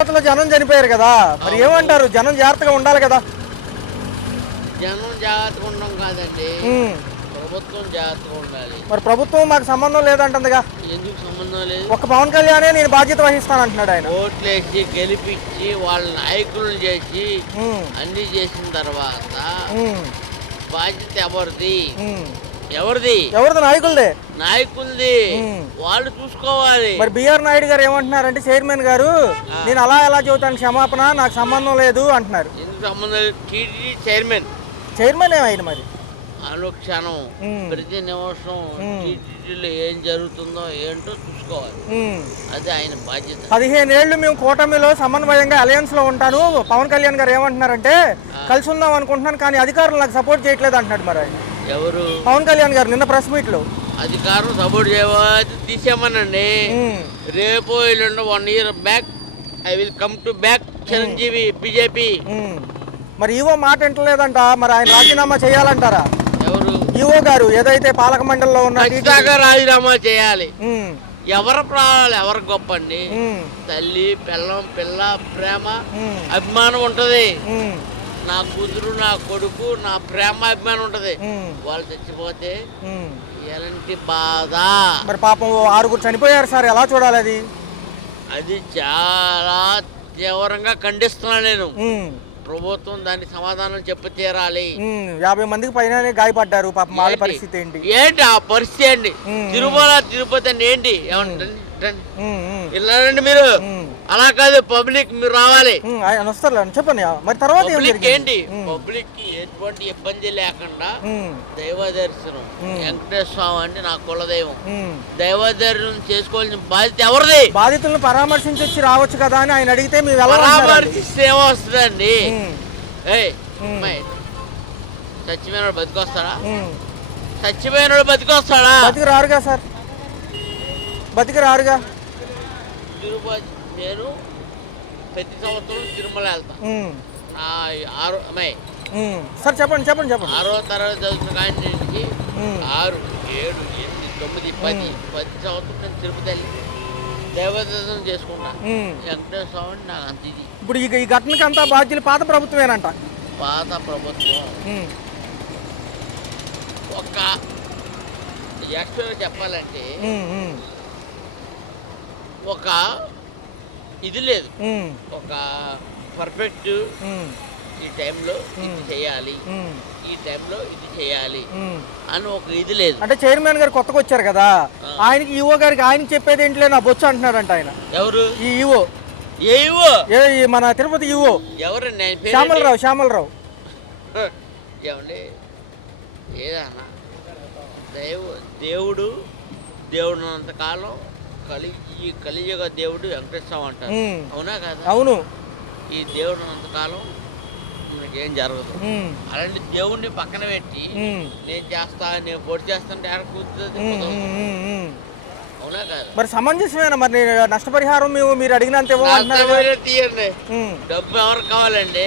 జనం చనిపోయారు కదా, మరి ఏమంటారు? జనం జాగ్రత్తగా ఉండాలి కదా. జనం జాగ్రత్తగా ఉండడం కాదండి, ప్రభుత్వం జాగ్రత్తగా ఉండాలి. మరి ప్రభుత్వం మాకు సంబంధం లేదంటుందిగా. ఎందుకు సంబంధం లేదు? ఒక పవన్ కళ్యాణే నేను బాధ్యత వహిస్తాను అంటున్నాడు ఆయన. ఓట్లేసి గెలిపించి వాళ్ళ నాయకులు చేసి అన్ని చేసిన తర్వాత బాధ్యత ఎవరిది? ఎవరిది నాయకులదే. నాయకులది, వాళ్ళు చూసుకోవాలి. మరి బిఆర్ నాయుడు గారు ఏమంటున్నారంటే, చైర్మన్ గారు నేను అలా ఎలా చెబుతాను, క్షమాపణ, నాకు సంబంధం లేదు అంటున్నారు. ఎందుకు సంబంధం లేదు? టీటీడీ చైర్మన్ ఏమైంది మరి? అనుక్షణం ప్రతి నిమిషం టీటీడీలో ఏం జరుగుతుందో ఏంటో చూసుకోవాలి. అది ఆయన బాధ్యత. 15 ఏళ్ళు మేము కూటమిలో సమన్వయంగా అలయన్స్ లో ఉంటాను. పవన్ కళ్యాణ్ గారు ఏమంటున్నారంటే, కలిసి ఉందాం అనుకుంటున్నాను కానీ అధికారులు నాకు సపోర్ట్ చేయట్లేదు అంటున్నాడు. మరి ఆయన ఎవరు? పవన్ కళ్యాణ్ గారు నిన్న ప్రెస్ మీట్ లో. అధికారం సపోర్ట్ చేయవచ్చు, తీసేమనండి. రేపు ఎల్లుండి 1 year back I will come to back Chiranjeevi BJP. మరి ఈవో మాట వింటలేదంట, మరి ఆయన రాజీనామా చేయాలంటారా? ఎవరు? ఈవో గారు ఏదైతే పాలక మండలిలో ఖచ్చితంగా రాజీనామా చేయాలి. ఎవరు ప్రాణాలు ఎవరు గొప్ప అండి? తల్లి పిల్లం పిల్ల ప్రేమ అభిమానం ఉంటది. నా కూతురు నా కొడుకు నా ప్రేమ అభిమానం ఉంటది. వాళ్ళు చచ్చిపోతే ఎలాంటి బాధ. మరి పాపం 6 చనిపోయారు సార్, ఎలా చూడాలి అది? అది చాలా తీవ్రంగా ఖండిస్తున్నాను నేను. ప్రభుత్వం దానికి సమాధానం చెప్పి తీరాలి. 50 మందికి పైన గాయపడ్డారు పాపం, వాళ్ళ పరిస్థితి ఏంటి? ఏంటి ఆ పరిస్థితి? ఏంటి తిరుపతి అండి, ఏంటి వెళ్ళారండి మీరు? అలా కాదు, పబ్లిక్ మీరు రావాలి. వస్తారు చెప్పండి. మరి తర్వాత ఏంటి? పబ్లిక్ కి ఎటువంటి ఇబ్బంది లేకుండా దైవ దర్శనం, వెంకటేశ్వర స్వామి అంటే నా కులదైవం, దైవ దర్శనం చేసుకోవాల్సిన బాధ్యత ఎవరిది? బాధితులను పరామర్శించి వచ్చి రావచ్చు కదా అని ఆయన అడిగితే మీ పరామర్శిస్తే ఏమొస్తుందండి? చచ్చిపోయినాడు బతికొస్తాడా? చచ్చిపోయినాడు బతికొస్తాడా? బతికి రారుగా సార్, బతికి రారుగా. తిరుపతి నేను ప్రతి సంవత్సరం తిరుమల వెళ్తాను. సార్ చెప్పండి చెప్పండి చెప్పండి. 6వ తరగతి చదువుతున్న కానీ 6, 7, 8, 9, 10 సంవత్సరం నేను తిరుపతి వెళ్ళి దేవదర్శనం చేసుకుంటా. వెంకటేశ్వర స్వామి నాకు అంత ఇది. ఇప్పుడు ఈ ఘటనకి అంతా బాధ్యులు పాత ప్రభుత్వమేనంట. పాత ప్రభుత్వం ఒక యాక్చువల్గా చెప్పాలంటే ఒక ఇది లేదు, ఒక పర్ఫెక్ట్ ఈ టైంలో ఇది చేయాలి, ఈ టైంలో ఇది చేయాలి అని ఒక ఇది లేదు. అంటే చైర్మన్ గారు కొత్తగా వచ్చారు కదా, ఆయనకి ఈవో గారికి ఆయన చెప్పేది ఏంటి నా బొచ్చు అంటున్నాడంట ఆయన. ఎవరు? ఈ ఈవో. ఏ ఈవో? మన తిరుపతి ఈవో ఎవరండి? శ్యామలరావు. ఏమండి ఏదన్నా దేవుడు ఉన్నంతకాలం ఈ కలియుగ దేవుడు వెంకటేశ్వర అంటారు, అవునా కదా? అవును. ఈ దేవుడు ఉన్నంతకాలం మనకేం జరగదు. అలాంటి దేవుడిని పక్కన పెట్టి నేను చేస్తా, నేను పొడి చేస్తాను ఆడ కూర్చుంది, అవునా కదా? మరి సమంజసమేనా? మరి నష్టపరిహారం మీరు అడిగినంత తీయండి. డబ్బు ఎవరికి కావాలండి?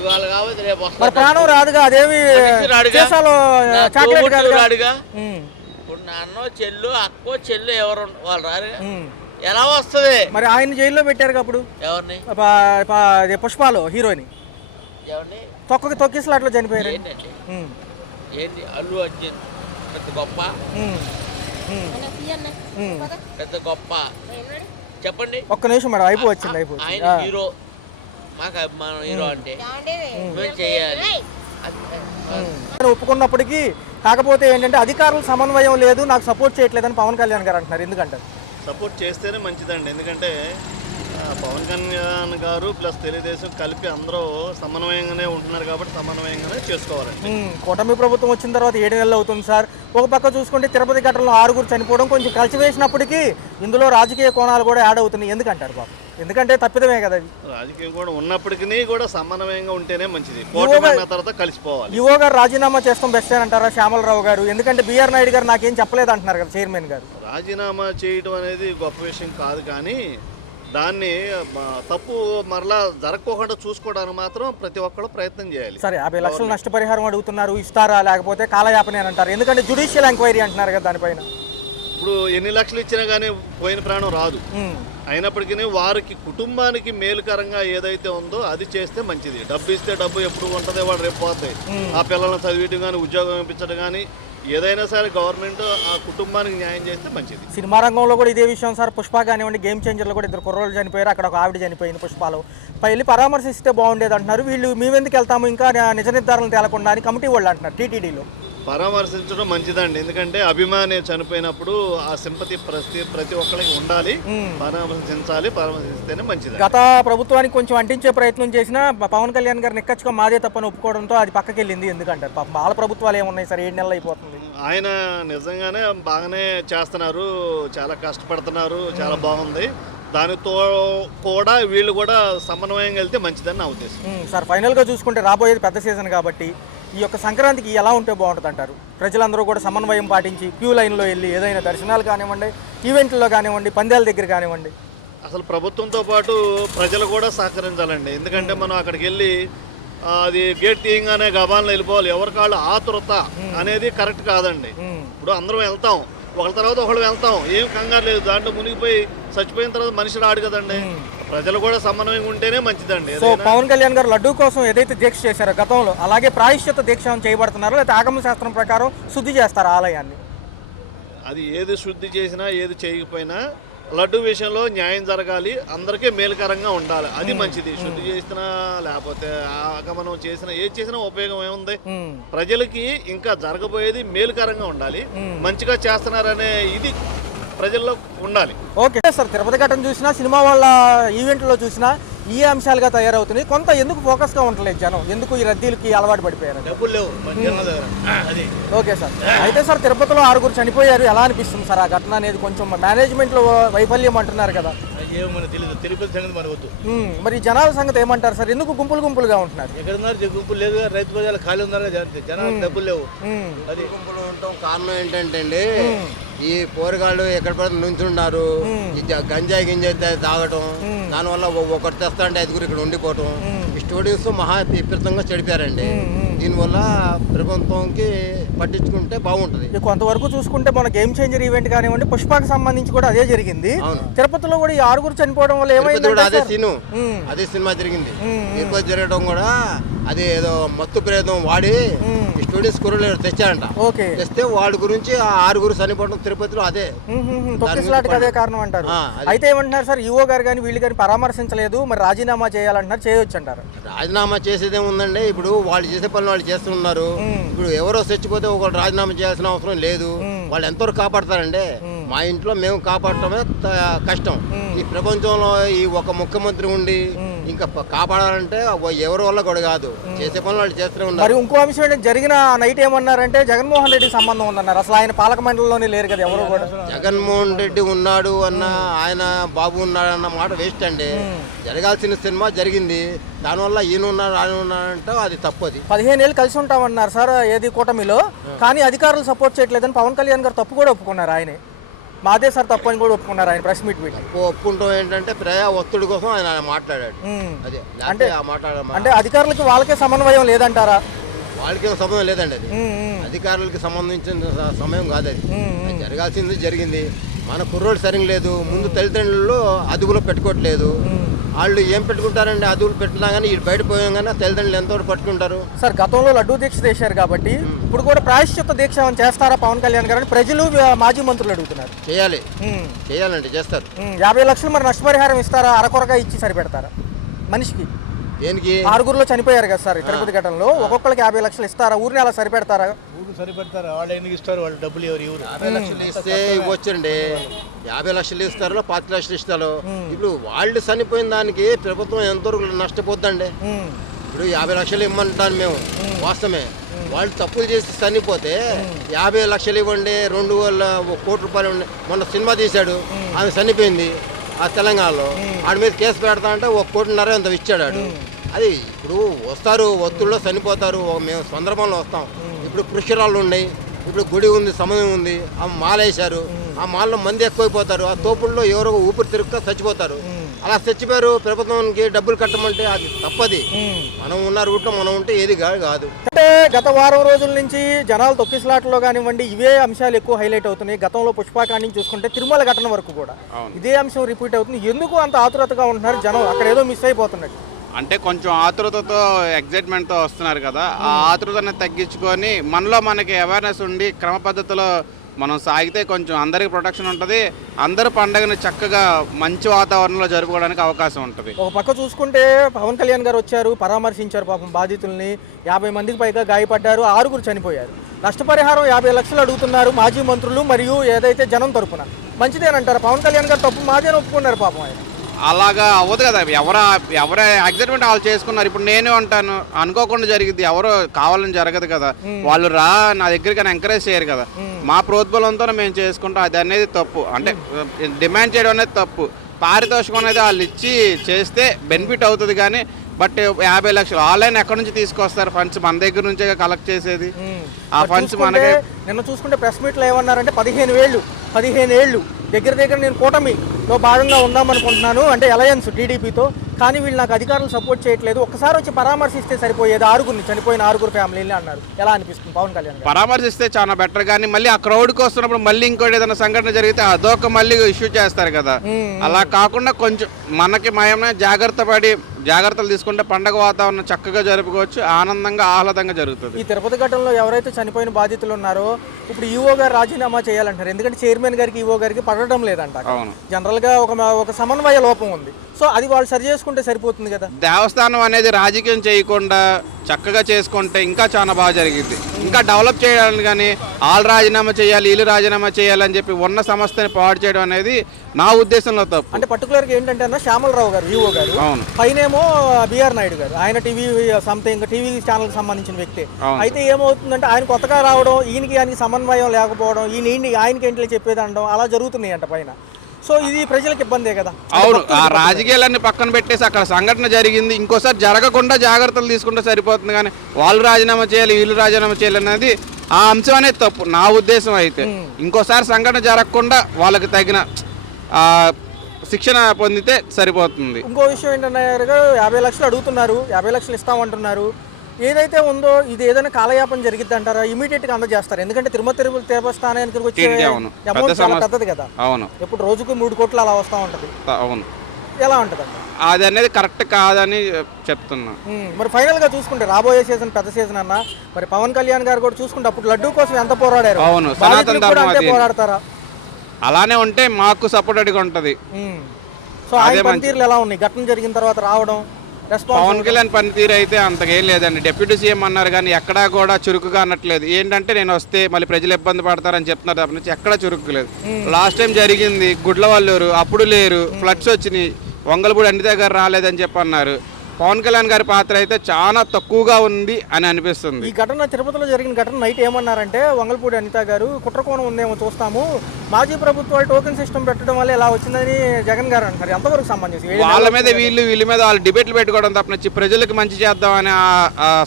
ఇవాళ కావాలి, రేపు వస్తారు. ప్రాణం రాదుగా, అదేమి రాడుగా. ఇప్పుడు నాన్నో చెల్లు అక్కో చెల్లు ఎవరు వాళ్ళు రారుగా, ఎలా వస్తుంది? మరి ఆయన జైల్లో పెట్టారు అప్పుడు. ఎవరిని? పుష్పాలో హీరోయిన్ ఎవరిని తొక్కిసలు అట్లా చనిపోయారు. ఏంటి అల్లు అర్జున్ పెద్ద గొప్ప, పెద్ద గొప్ప చెప్పండి. ఒక్క నిమిషం మేడం, అయిపోయింది. ఆయన హీరో, మాకు అభిమానం హీరో అంటే మేము చేయాలి ఒప్పుకున్నప్పటికీ. కాకపోతే ఏంటంటే అధికారుల సమన్వయం లేదు, నాకు సపోర్ట్ చేయట్లేదని పవన్ కళ్యాణ్ గారు అంటున్నారు. ఎందుకంటే సపోర్ట్ చేస్తేనే మంచిదండి. ఎందుకంటే పవన్ కళ్యాణ్ గారు ప్లస్ తెలుగుదేశం కలిపి అందరూ సమన్వయంగానే ఉంటున్నారు కాబట్టి సమన్వయంగానే చేసుకోవాలండి. కూటమి ప్రభుత్వం వచ్చిన తర్వాత 7 నెలలు అవుతుంది సార్. ఒక పక్క చూసుకుంటే తిరుపతి ఘటనలో 6 చనిపోవడం కొంచెం కలిసివేసినప్పటికీ ఇందులో రాజకీయ కోణాలు కూడా యాడ్ అవుతున్నాయి. ఎందుకంటారు బాబు? ఎందుకంటే తప్పిదమే కదా అది. రాజకీయం కూడా ఉన్నప్పటికీ కూడా సమన్వయంగా ఉంటేనే మంచిది. కూటమి తర్వాత కలిసిపోవాలి. ఈవో గారు రాజీనామా చేస్తాం బెస్ట్ అంటారా శ్యామలరావు గారు? ఎందుకంటే బిఆర్ నాయుడు గారు నాకేం చెప్పలేదు అంటున్నారు కదా చైర్మన్ గారు. రాజీనామా చేయడం అనేది గొప్ప విషయం కాదు, కానీ దాన్ని తప్పు మరలా జరగకోకుండా చూసుకోవడానికి మాత్రం ప్రతి ఒక్కరు ప్రయత్నం చేయాలి. సరే, 50 లక్షలు నష్టపరిహారం అడుగుతున్నారు, ఇస్తారా లేకపోతే కాలయాపన అంటారు? ఎందుకంటే జ్యుడిషియల్ ఎంక్వైరీ అంటున్నారు కదా దానిపైన. ఇప్పుడు ఎన్ని లక్షలు ఇచ్చినా కానీ పోయిన ప్రాణం రాదు. అయినప్పటికీ వారికి కుటుంబానికి మేలుకరంగా ఏదైతే ఉందో అది చేస్తే మంచిది. డబ్బు ఇస్తే డబ్బు ఎప్పుడు ఉంటుంది, వాడు రేపు పోతాయి. ఆ పిల్లల్ని చదివించడం కానీ, ఉద్యోగం ఇప్పించడం కానీ, ఏదైనా సరే గవర్నమెంట్ ఆ కుటుంబానికి న్యాయం చేస్తే మంచిది. సినిమా రంగంలో కూడా ఇదే విషయం సార్. పుష్ప కానివ్వండి, గేమ్ చేంజర్లో కూడా 2 కుర్రోళ్ళు చనిపోయారు, అక్కడ ఒక ఆవిడ చనిపోయింది పుష్పాలు. వెళ్ళి పరామర్శిస్తే బాగుండేది అంటున్నారు వీళ్ళు. మేమెందుకు వెళ్తాము ఇంకా నిజ నిర్ధారణ తేలకుండా అని కమిటీ వాళ్ళు అంటున్నారు టీటీడీలో. పరామర్శించడం మంచిదండి, ఎందుకంటే అభిమాని చనిపోయినప్పుడు ఆ సింపతి ప్రతి ఒక్కరికి ఉండాలి. పరామర్శిస్తేనే మంచిది. గత ప్రభుత్వానికి కొంచెం అంటించే ప్రయత్నం చేసినా పవన్ కళ్యాణ్ గారు నిక్కచ్చుగా మాదే తప్పని ఒప్పుకోవడంతో అది పక్కకి వెళ్ళింది. ఎందుకంటారు పాపం వాళ్ళ ప్రభుత్వాలు ఏమున్నాయి సార్, 7 నెలలు అయిపోతుంది. ఆయన నిజంగానే బాగానే చేస్తున్నారు, చాలా కష్టపడుతున్నారు, చాలా బాగుంది. దానితో కూడా వీళ్ళు కూడా సమన్వయంగా వెళ్తే మంచిదని నా ఉద్దేశం. సార్ ఫైనల్గా చూసుకుంటే రాబోయేది పెద్ద సీజన్ కాబట్టి ఈ యొక్క సంక్రాంతికి ఎలా ఉంటే బాగుంటుంది అంటారు? ప్రజలందరూ కూడా సమన్వయం పాటించి క్యూ లైన్లో వెళ్ళి ఏదైనా దర్శనాలు కానివ్వండి, ఈవెంట్లో కానివ్వండి, పందాల దగ్గర కానివ్వండి. అసలు ప్రభుత్వంతో పాటు ప్రజలు కూడా సహకరించాలండి. ఎందుకంటే మనం అక్కడికి వెళ్ళి అది గేట్ తీయంగానే గబాలను వెళ్ళిపోవాలి, ఎవరికాళ్ళు ఆతురత అనేది కరెక్ట్ కాదండి. ఇప్పుడు అందరం వెళ్తాం, ఒకళ్ళ తర్వాత ఒకళ్ళు వెళ్తాం, ఏం కంగారు లేదు. దాంట్లో మునిగిపోయి చచ్చిపోయిన తర్వాత మనిషి రాడు కదండి. ప్రజలు కూడా సమన్వయంగా ఉంటేనే మంచిదండి. సో పవన్ కళ్యాణ్ గారు లడ్డూ కోసం ఏదైతే దీక్ష చేశారో గతంలో, అలాగే ప్రాయశ్చిత్త దీక్ష చేయబడుతున్నారో లేకపోతే ఆగమ శాస్త్రం ప్రకారం శుద్ధి చేస్తారు ఆలయాన్ని? అది ఏది శుద్ధి చేసినా ఏది చేయకపోయినా లడ్డు విషయంలో న్యాయం జరగాలి, అందరికీ మేలుకరంగా ఉండాలి, అది మంచిది. శుద్ధి చేసినా లేకపోతే ఆగమనం చేసినా ఏది చేసినా ఉపయోగం ఏముంది? ప్రజలకి ఇంకా జరగబోయేది మేలుకరంగా ఉండాలి, మంచిగా చేస్తున్నారనే ఇది ప్రజల్లో ఉండాలి. ఓకే సార్, తిరుపతి ఘటన చూసినా సినిమా వాళ్ళ ఈవెంట్లో చూసినా ఈ అంశాలుగా తయారవుతున్నాయి. కొంత ఎందుకు ఫోకస్గా ఉండలేదు జనం, ఎందుకు ఈ రద్దీలకి అలవాటు పడిపోయారు? డబ్బులు లేవు. ఓకే సార్, అయితే సార్ తిరుపతిలో 6 చనిపోయారు, ఎలా అనిపిస్తుంది సార్ ఆ ఘటన అనేది? కొంచెం మేనేజ్మెంట్లో వైఫల్యం అంటున్నారు కదా. తిరుపతి సంగతి మరి వద్దు. మరి జనాల సంగతి ఏమంటారు సార్? ఎందుకు గుంపులుగా ఉంటున్నారు? ఎక్కడున్నారు గుంపులు? లేదు, రైతు ప్రజలు ఖాళీ ఉన్నారు, జనాలు డబ్బులు లేవు. అది గుంపులు ఉండటం కారణం ఏంటంటే అండి, ఈ పోరగాళ్ళు ఎక్కడ పడితే నుంచున్నారు, గంజాయి గింజాయి తాగటం, దానివల్ల ఒకటి తెస్తా అంటే 5 ఇక్కడ ఉండిపోవటం, ఈ స్టూడెంట్స్ మహా విపరీతంగా చెడిపారండి. దీనివల్ల ప్రభుత్వంకి పట్టించుకుంటే బాగుంటుంది. కొంతవరకు చూసుకుంటే మన గేమ్ చేంజర్ ఈవెంట్ కానివ్వండి, పుష్పకి సంబంధించి కూడా అదే జరిగింది. తిరుపతిలో కూడా ఈ 6 చనిపోవడం వల్ల ఏమైంది? అదే సీను, అదే సినిమా జరిగింది. తిరుపతి జరగడం కూడా అది ఏదో మత్తు ప్రేతం వాడి స్టూడెంట్స్ కుర్రలు తెచ్చారంట. తెస్తే వాళ్ళ గురించి 6 చనిపోవడం తిరుపతిలో అదే అదే కారణం అంటారు. అయితే ఏమంటున్నారు సార్, ఈవో గారు కానీ వీళ్ళు కానీ పరామర్శించలేదు, మరి రాజీనామా చేయాలంటున్నారు, చేయొచ్చు అంటారు? రాజీనామా చేసేదే ఉందండి. ఇప్పుడు వాళ్ళు చేసే పనులు వాళ్ళు చేస్తున్నారు. ఇప్పుడు ఎవరో చచ్చిపోతే ఒకళ్ళు రాజీనామా చేయాల్సిన అవసరం లేదు. వాళ్ళు ఎంతవరకు కాపాడతారండి? మా ఇంట్లో మేము కాపాడటమే కష్టం. ఈ ప్రపంచంలో ఈ ఒక ముఖ్యమంత్రి ఉండి ఇంకా కాపాడాలంటే ఎవరి వల్ల కూడా కాదు, చేసే పనులు వాళ్ళు చేస్తూనే ఉన్నారు. మరి ఇంకో అంశం ఏంటంటే, జరిగిన నైట్ ఏమన్నారంటే జగన్మోహన్ రెడ్డికి సంబంధం ఉందన్నారు. అసలు ఆయన పాలక మండలిలోనే లేరు కదా ఎవరు కూడా. జగన్మోహన్ రెడ్డి ఉన్నాడు అన్న, ఆయన బాబు ఉన్నాడు అన్న మాట వేస్ట్ అండి. జరగాల్సిన సినిమా జరిగింది, దానివల్ల ఈయన ఉన్నాడు ఆయన ఉన్నాడంటే అది తప్పది. 15 ఏళ్ళు కలిసి ఉంటామన్నారు సార్ ఏది కూటమిలో, కానీ అధికారులు సపోర్ట్ చేయట్లేదని పవన్ కళ్యాణ్ గారు తప్పు కూడా ఒప్పుకున్నారు. ఆయనే మాదే సార్ తప్పు అని కూడా ఒప్పుకున్నారు ఆయన ప్రెస్ మీట్ పెట్టి. ఒప్పుకుంటాం ఏంటంటే ప్రజా ఒత్తిడి కోసం ఆయన మాట్లాడాడు. అదే అంటే అధికారులకి వాళ్ళకే సమన్వయం లేదంటారా? వాళ్ళకి సమయం లేదండి, అది అధికారులకి సంబంధించిన సమయం కాదు. అది జరగాల్సింది జరిగింది. మన కుర్రోడు సరిగ్గా లేదు, ముందు తల్లిదండ్రులు అదుపులో పెట్టుకోవట్లేదు. వాళ్ళు ఏం పెట్టుకుంటారండి, అదుపులు పెట్టినా కానీ ఇటు బయట పోయాగానే తల్లిదండ్రులు ఎంతో పట్టుకుంటారు. సార్ గతంలో లడ్డూ దీక్ష చేశారు కాబట్టి ఇప్పుడు కూడా ప్రాయశ్చిత్త దీక్ష చేస్తారా పవన్ కళ్యాణ్ గారు? ప్రజలు మాజీ మంత్రులు అడుగుతున్నారు. చేయాలండి, చేస్తారు. 50 లక్షలు మరి నష్టపరిహారం ఇస్తారా? అరకొరగా ఇచ్చి సరిపెడతారా మనిషికి? దేనికి? 6 చనిపోయారు కదా సార్ తిరుపతి ఘటనలో, ఒక్కొక్కరికి 50 లక్షలు ఇస్తారా? ఊరిని అలా సరిపెడతారా? సరిపెడతారా? వాళ్ళు ఎందుకు ఇస్తారు? వాళ్ళు డబ్బులు ఎవరు? 50 లక్షలు ఇస్తే ఇవ్వచ్చండి. 50 లక్షలు ఇస్తారు, 10 లక్షలు ఇస్తారు. ఇప్పుడు వాళ్ళు చనిపోయిన దానికి ప్రభుత్వం ఎంతవరకు నష్టపోద్దండి? ఇప్పుడు 50 లక్షలు ఇమ్మంటాను మేము, వాస్తవమే. వాళ్ళు తప్పులు చేసి చనిపోతే 50 లక్షలు ఇవ్వండి, 1 కోటి రూపాయలు ఇవ్వండి. మొన్న సినిమా తీశాడు, ఆమె చనిపోయింది ఆ తెలంగాణలో, ఆడి మీద కేసు పెడతా అంటే 1.5 కోటి ఎంత ఇచ్చాడు. అది ఇప్పుడు వస్తారు, ఒత్తుల్లో చనిపోతారు, మేము సందర్భంలో వస్తాం. ఇప్పుడు పుష్కరాలు ఉన్నాయి, ఇప్పుడు గుడి ఉంది, సమయం ఉంది, ఆ మాల వేశారు, ఆ మాలలో మంది ఎక్కువైపోతారు, ఆ తోపుల్లో ఎవరో ఊపిరి తిరుగుతా చచ్చిపోతారు. అలా చచ్చిపోయారు. ప్రభుత్వానికి డబ్బులు కట్టమంటే అది తప్పది. మనం ఉన్న రూట్లో మనం ఉంటే ఏది కాదు. అంటే గత వారం రోజుల నుంచి జనాలు తొక్కిసలాటలో కానివ్వండి ఇవే అంశాలు ఎక్కువ హైలైట్ అవుతున్నాయి. గతంలో పుష్పకాండ నుంచి చూసుకుంటే తిరుమల ఘటన వరకు కూడా ఇదే అంశం రిపీట్ అవుతుంది. ఎందుకు అంత ఆతురతగా ఉంటున్నారు జనం? అక్కడ ఏదో మిస్ అయిపోతున్నట్టు. అంటే కొంచెం ఆతృతతో ఎగ్జైట్మెంట్తో వస్తున్నారు కదా, ఆ ఆతృతని తగ్గించుకొని మనలో మనకి అవేర్నెస్ ఉండి క్రమ పద్ధతిలో మనం సాగితే కొంచెం అందరికి ప్రొటెక్షన్ ఉంటుంది. అందరూ పండగని చక్కగా మంచి వాతావరణంలో జరుపుకోవడానికి అవకాశం ఉంటుంది. ఒక పక్క చూసుకుంటే పవన్ కళ్యాణ్ గారు వచ్చారు, పరామర్శించారు పాపం బాధితుల్ని. 50 మందికి పైగా గాయపడ్డారు, 6 చనిపోయారు. నష్టపరిహారం 50 లక్షలు అడుగుతున్నారు మాజీ మంత్రులు మరియు ఏదైతే జనం తరపున. మంచిదేనంటారు. పవన్ కళ్యాణ్ గారు తప్పు మాదే ఒప్పుకున్నారు పాపం ఆయన. అలాగా అవ్వదు కదా, ఎవరు ఎగ్జైట్మెంట్ వాళ్ళు చేసుకున్నారు. ఇప్పుడు నేను అంటాను అనుకోకుండా జరిగింది, ఎవరో కావాలని జరగదు కదా. వాళ్ళు నా దగ్గరికి ఎంకరేజ్ చేయరు కదా. మా ప్రోద్బలంతో మేము చేసుకుంటాం. అది అనేది తప్పు. అంటే డిమాండ్ చేయడం అనేది తప్పు. పారితోషికం అనేది వాళ్ళు ఇచ్చి చేస్తే బెనిఫిట్ అవుతుంది. కానీ బట్ 50 లక్షలు ఆన్లైన్ ఎక్కడి నుంచి తీసుకొస్తారు? ఫండ్స్ మన దగ్గర నుంచే కలెక్ట్ చేసేది. ఆ ఫండ్స్ మనకి నిన్న చూసుకుంటే ప్రెస్ మీట్లో ఏమన్నారంటే 15 ఏళ్ళు దగ్గర నేను కూటమిలో భాగంగా ఉందామనుకుంటున్నాను, అంటే అలయన్స్ టీడీపీతో. కానీ వీళ్ళు నాకు అధికారులు సపోర్ట్ చేయట్లేదు, ఒక్కసారి వచ్చి పరామర్శిస్తే సరిపోయేది 6 చనిపోయిన 6 ఫ్యామిలీని అన్నారు. ఎలా అనిపిస్తుంది పవన్ కళ్యాణ్ గారు? పరామర్శిస్తే చాలా బెటర్. కానీ మళ్ళీ ఆ క్రౌడ్కి వస్తున్నప్పుడు మళ్ళీ ఇంకోటి ఏదైనా సంఘటన జరిగితే అదొక మళ్ళీ ఇష్యూ చేస్తారు కదా. అలా కాకుండా కొంచెం మనకి మయమే జాగ్రత్తలు తీసుకుంటే పండగ వాతావరణం చక్కగా జరుపుకోవచ్చు, ఆనందంగా ఆహ్లాదంగా జరుగుతుంది. ఈ తిరుపతి ఘటనలో ఎవరైతే చనిపోయిన బాధితులు ఉన్నారో ఇప్పుడు ఈఓ గారు రాజీనామా చేయాలంటారు. ఎందుకంటే చైర్మన్ గారికి ఈఓ గారికి పడడం లేదంట. జనరల్ గా ఒక సమన్వయ లోపం ఉంది. సో అది వాళ్ళు సరి చేసుకుంటే సరిపోతుంది కదా. దేవస్థానం అనేది రాజకీయం చేయకుండా చక్కగా చేసుకుంటే ఇంకా చాలా బాగా జరిగింది. ఇంకా డెవలప్ చేయడానికి కానీ వాళ్ళు రాజీనామా చేయాలి వీళ్ళు రాజీనామా చేయాలని చెప్పి ఉన్న సంస్థని పాడు చేయడం అనేది నా ఉద్దేశంలో తప్పు. అంటే పర్టికులర్గా ఏంటంటే అన్న శ్యామలరావు గారు ఈఓ గారు, పైనేమో బిఆర్ నాయుడు గారు, ఆయన టీవీ సంథింగ్ టీవీ ఛానల్ సంబంధించిన వ్యక్తి. అయితే ఏమవుతుందంటే ఆయన కొత్తగా రావడం, ఆయనకి సమన్వయం లేకపోవడం, ఆయనకి ఏంటి చెప్పేది అనడం అలా జరుగుతున్నాయి అంట పైన. సో ఇది ప్రజలకు ఇబ్బందే కదా. అవును, ఆ రాజకీయాలన్నీ పక్కన పెట్టేసి అక్కడ సంఘటన జరిగింది ఇంకోసారి జరగకుండా జాగ్రత్తలు తీసుకుంటే సరిపోతుంది. కానీ వాళ్ళు రాజీనామా చేయాలి వీళ్ళు రాజీనామా చేయాలి అనేది ఆ అంశం అనేది తప్పు నా ఉద్దేశం. అయితే ఇంకోసారి సంఘటన జరగకుండా వాళ్ళకి తగిన శిక్షణ పొందితే సరిపోతుంది. ఇంకో విషయం ఏంటంటే 50 లక్షలు అడుగుతున్నారు, 50 లక్షలు ఇస్తామంటున్నారు. ఏదైతే ఉందో ఇది ఏదైనా కాలయాపన జరిగిద్ది అంటారా? ఇమీడియట్ గా అందజేస్తారు. ఎందుకంటే తిరుపతి దేవస్థానానికి వచ్చే అమౌంట్ చాలా పెద్దది కదా. అవును, ఇప్పుడు రోజుకు 3 కోట్లు అలా వస్తూ ఉంటది. అవును, ఎలా ఉంటది అంటే అది అనేది కరెక్ట్ కాదని చెప్తున్నా. మరి ఫైనల్ గా చూసుకుంటే రాబోయే సీజన్ పెద్ద సీజన్ అన్న, మరి పవన్ కళ్యాణ్ గారు కూడా చూసుకుంటే అప్పుడు లడ్డూ కోసం ఎంత పోరాడారు. అవును, సనాతన ధర్మం పోరాడతారా? అలానే ఉంటే మాకు సపోర్టెడ్గా ఉంటది. సో ఆయన పనితీరులు ఎలా ఉన్నాయి ఘటన జరిగిన తర్వాత రావడం? పవన్ కళ్యాణ్ పనితీరు అయితే అంతకేం లేదండి. డిప్యూటీ సీఎం అన్నారు కానీ ఎక్కడా కూడా చురుకుగా అనట్లేదు. ఏంటంటే నేను వస్తే మళ్ళీ ప్రజలు ఇబ్బంది పడతారని చెప్తున్నారు తప్ప నుంచి ఎక్కడా చురుకు లేదు. లాస్ట్ టైం జరిగింది గుడ్లవల్లూరు, అప్పుడు లేరు, ఫ్లడ్స్ వచ్చినాయి, వంగలపూడి అన్ని దగ్గర రాలేదని చెప్పి అన్నారు. పవన్ కళ్యాణ్ గారి పాత్ర అయితే చాలా తక్కువగా ఉంది అని అనిపిస్తుంది. ఈ ఘటన తిరుపతిలో జరిగిన ఘటన నైట్ ఏమన్నారంటే వంగలపూడి అనిత గారు కుట్రకోణం ఉందేమో చూస్తాము, మాజీ ప్రభుత్వాలు టోకెన్ సిస్టమ్ పెట్టడం వల్ల ఇలా వచ్చిందని జగన్ గారు అంటారు. ఎంతవరకు సంబంధించి వాళ్ళ మీద వీళ్ళ మీద వాళ్ళు డిబేట్లు పెట్టుకోవడం తప్ప ప్రజలకు మంచి చేద్దామని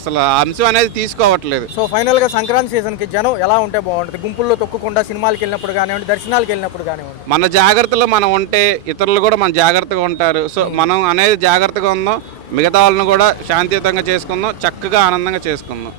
అసలు అంశం అనేది తీసుకోవట్లేదు. సో ఫైనల్ గా సంక్రాంతి సీజన్ కి జనం ఎలా ఉంటే బాగుంటుంది? గుంపుల్లో తొక్కకుండా సినిమాలకు వెళ్ళినప్పుడు కానివ్వండి, దర్శనాలకు వెళ్ళినప్పుడు కానివ్వండి, మన జాగ్రత్తలో మనం ఉంటే ఇతరులు కూడా మన జాగ్రత్తగా ఉంటారు. సో మనం అనేది జాగ్రత్తగా ఉందాం, మిగతా వాళ్ళని కూడా శాంతియుతంగా చేసుకుందాం, చక్కగా ఆనందంగా చేసుకుందాం.